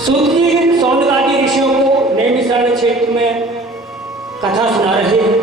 सूत जी सौनकादि ऋषियों को नैमिषारण्य क्षेत्र में कथा सुना रहे हैं।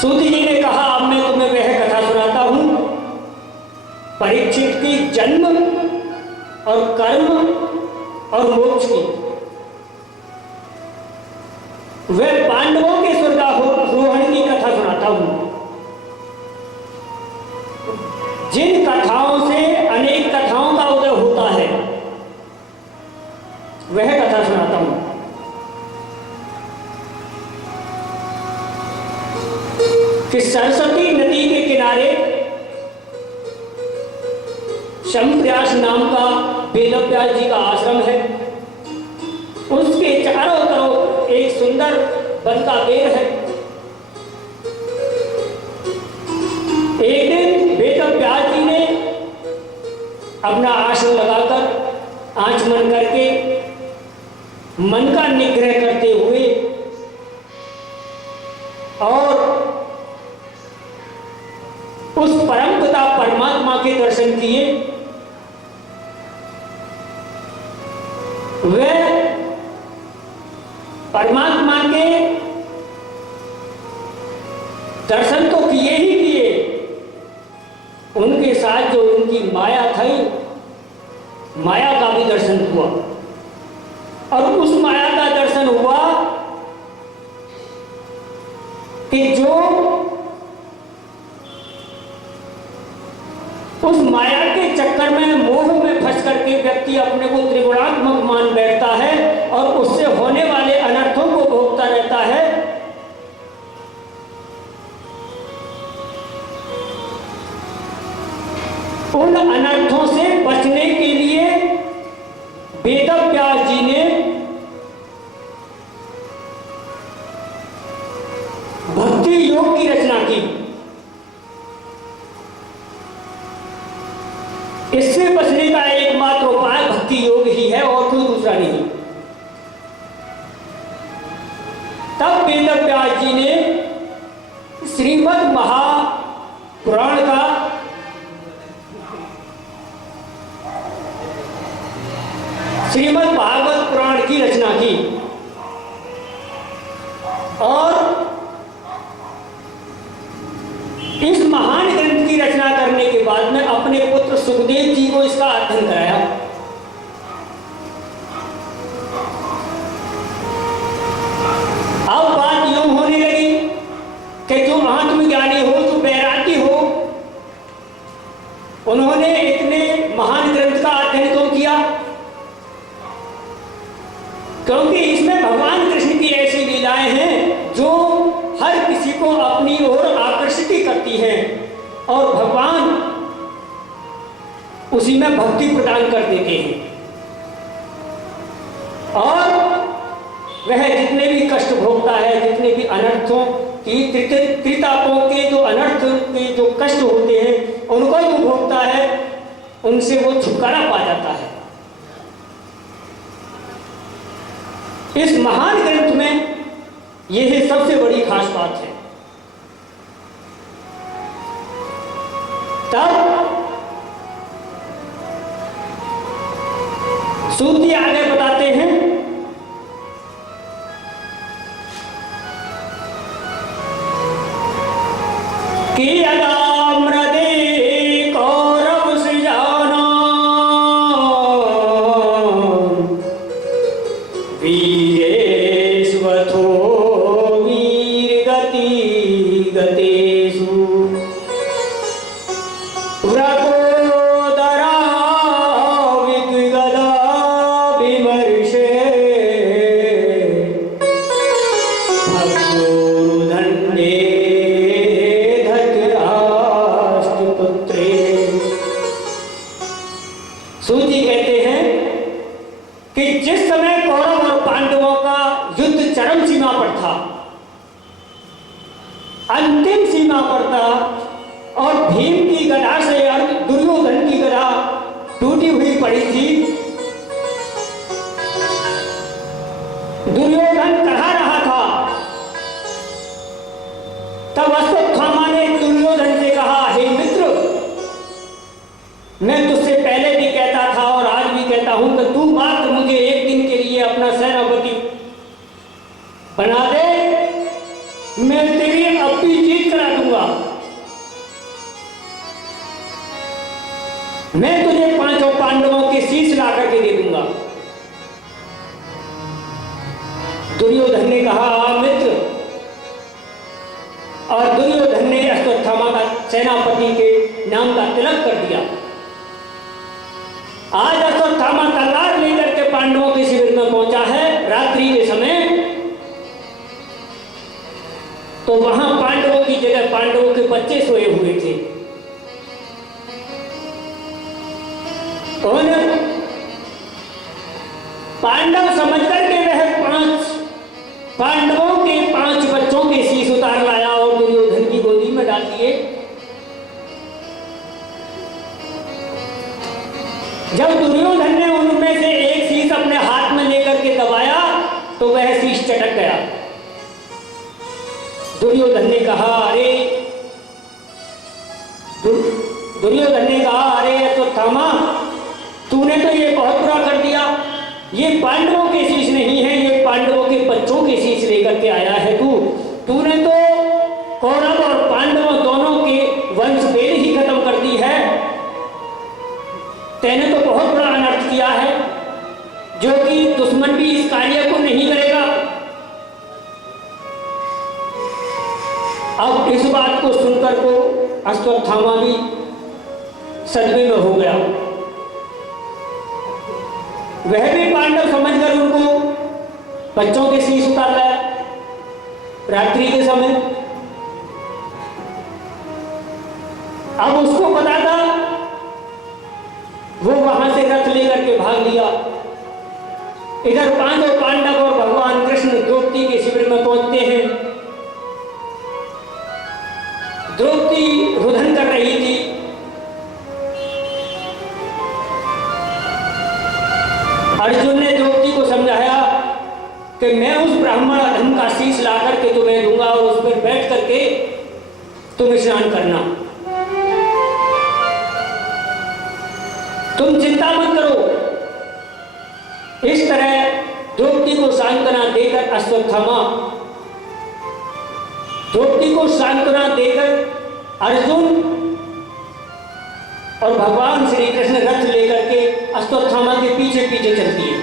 सूत जी ने कहा, अब मैं तुम्हें वह कथा सुनाता हूं परीक्षित की जन्म और कर्म और मोक्ष की। वह पांडवों के स्वर्गारोहण की कथा सुनाता हूं, जिन कथाओं से अनेक कथाओं का उदय होता है, वह कथा सुनाता हूं। कि सरस्वती नदी के किनारे शंप्रयास नाम का वेदव्यास जी का आश्रम है। उसके चारों तरफ एक सुंदर वन का पेड़ है। एक दिन वेदव्यास जी ने अपना आसन लगाकर आचमन करके मन का निग्रह करते हुए और उस परमपिता परमात्मा के दर्शन किए। वह परमात्मा के दर्शन तो किए ही किए, उनके साथ जो उनकी माया थी, माया का भी दर्शन हुआ। और उस माया का दर्शन हुआ कि जो उस माया के चक्कर में मोह में फंस करके व्यक्ति अपने को त्रिगुणात्मक मान बैठता है और उससे होने वाले अनर्थों को भोगता रहता है। उन अनर्थों से बचने के लिए वेदव्यास जी ने भक्ति योग की रचना की। इससे बचने का एकमात्र उपाय भक्ति योग ही है और कोई दूसरा नहीं। तब वेदव्यास जी ने श्रीमद् महापुराण का श्रीमद् भागवत पुराण की रचना की और इस महान ग्रंथ की रचना करने के बाद में अपने पुत्र सुखदेव जी को इसका अध्ययन कराया। अब बात यूं होने लगी कि जो आत्मज्ञानी हो, जो बैरागी हो, उन्होंने इतने महान ग्रंथ का अध्ययन क्यों किया? क्योंकि इसमें भगवान कृष्ण की ऐसी लीलाएं हैं जो हर किसी को अपनी ओर आकर्षित करती हैं और भगवान उसी में भक्ति प्रदान कर देते हैं। और वह जितने भी कष्ट भोगता है, जितने भी अनर्थों की त्रितापों के जो अनर्थ के जो कष्ट होते हैं, उनको जो भोगता है, उनसे वो छुटकारा पा जाता है। इस महान ग्रंथ में यह सबसे बड़ी खास बात है। तब सूत जी आगे बताते हैं कि अंतिम सीमा पर था और भीम की गदा से दुर्योधन की गदा टूटी हुई पड़ी थी। दुर्योधन कहा रहा था, तब अश्वत्थामा ने दुर्योधन से कहा, हे मित्र, मैं तुझसे पहले भी कहता हूं कि तू मात्र मुझे एक दिन के लिए अपना सेनापति बना दे, मैं तेरी अब भी जीत करा दूंगा। मैं तुझे 5 पांडवों के शीश ला करके दे दूंगा। दुर्योधन ने कहा मित्र, और दुर्योधन ने अश्वत्थामा का सेनापति के नाम का तिलक कर दिया। आज अश्वत्थामा तलवार लेकर के पांडवों के शिविर में पहुंचा है रात्रि के समय, तो वहां पांडवों की जगह पांडवों के बच्चे सोए हुए थे। और पांडव समझ करके वह 5 पांडवों के 5 बच्चों के शीश उतार लाया और दुर्योधन की गोदी में डाल दिए। जब दुर्योधन ने उनमें से एक शीश अपने हाथ में लेकर के दबाया तो वह शीश चटक गया। दुर्योधन ने कहा अरे अश्वत्थामा, तूने तो ये बहुत बुरा कर दिया। ये पांडवों के शीश नहीं है, ये पांडवों के बच्चों के शीश लेकर के आया है। तूने तो कौरव और पांडव दोनों के वंश वेद ही खत्म कर दी है। तैने तो बहुत बड़ा अनर्थ किया है, जो कि दुश्मन भी इस कार्य को नहीं करेगा। अब इस बात को सुनकर को अश्वत्थामा भी सदमे में हो गया। वह भी पांडव समझकर उनको बच्चों के शीश उतार लाया रात्रि के समय। अब उसको पता था, वो वहां से रथ लेकर के भाग लिया। इधर 5 पांडव और भगवान कृष्ण द्रौपदी के शिविर में पहुंचते हैं। द्रौपदी रुदन कर रही थी। अर्जुन ने द्रौपदी को समझाया कि मैं उस ब्राह्मण अधम का शीश ला करके तुम्हें दूंगा और उस पर बैठ करके तुम स्नान करना। तुम चिंता मत करो। इस तरह द्रौपदी को सांत्वना देकर अर्जुन और भगवान श्री कृष्ण रथ लेकर के अश्वत्थामा के पीछे पीछे चलती है।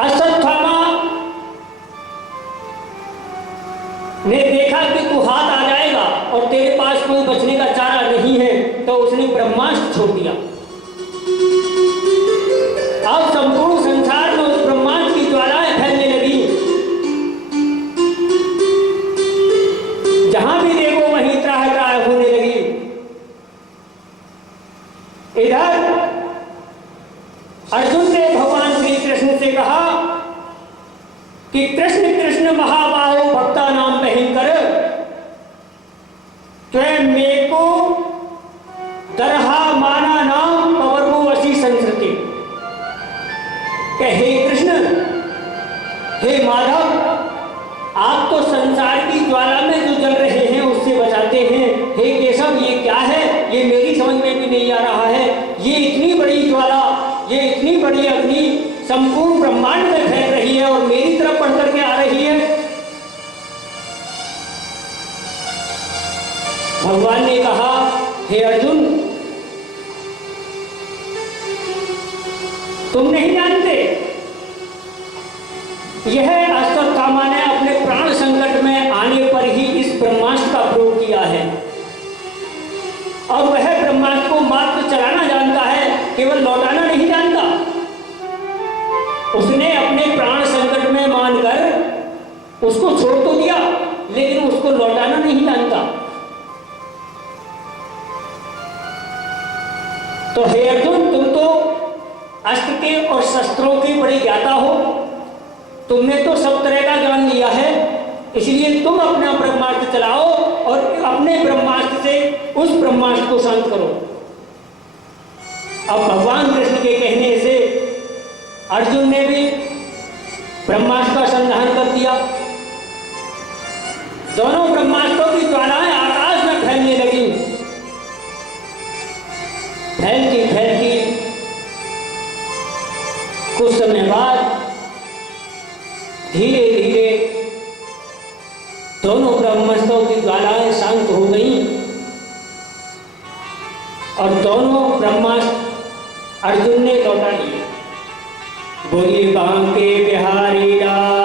अश्वत्थामा ने देखा कि तू हाथ आ जाएगा और तेरे पास कोई बचने का चारा नहीं है, तो उसने ब्रह्मास्त्र छोड़ दिया। अब संपूर्ण संसार में उस ब्रह्मास्त्र की ज्वालाएं फैलने लगी। जहां भी देखो वहीं त्राह त्राह होने लगी। इधर अर्जुन ने भगवान श्री कृष्ण से कहा कि कृष्ण कृष्ण महाबाहो भक्ता नाम भयंकर, त्वं मेको दरहा माना नाम पवर्गो वशी संस्कृति। हे कृष्ण, हे माधव, आप तो संसार की ज्वाला में जो जल रहे हैं उससे बचाते हैं। हे केशव, ये क्या है? ये मेरी समझ में भी नहीं आ रहा है। ये इतनी बड़ी ज्वाला, ये इतनी बड़ी अग्नि संपूर्ण ब्रह्मांड में फैल रही है और मेरी तरफ बढ़ करके आ रही है। भगवान ने कहा, हे अर्जुन, तुम नहीं जानते, यह अश्वत्थामा ने अपने प्राण संकट में आने पर ही इस ब्रह्मास्त्र का प्रयोग किया है। और वह ब्रह्मास्त्र को मात्र चलाना जानता है, केवल लौटाना नहीं जानता। उसने अपने प्राण संकट में मानकर उसको छोड़ तो दिया, लेकिन उसको लौटाना नहीं जानता। तो हे अर्जुन, तुम तो अस्त्र के और शस्त्रों के बड़े ज्ञाता हो, तुमने तो सब तरह का ज्ञान लिया है, इसलिए तुम अपना ब्रह्मास्त्र चलाओ और अपने ब्रह्मास्त्र से उस ब्रह्मास्त्र को शांत करो। अब भगवान कृष्ण के कहने से अर्जुन ने भी ब्रह्मास्त्र का संधान कर दिया। दोनों ब्रह्मास्त्रों की ज्वालाएं आकाश में फैलने लगी। फैलती फैलती कुछ समय बाद धीरे धीरे दोनों ब्रह्मास्त्रों की ज्वालाएं शांत हो गईं और दोनों ब्रह्मास्त्र अर्जुन ने लौटा लिए। बोलिए बांके बिहारी लाल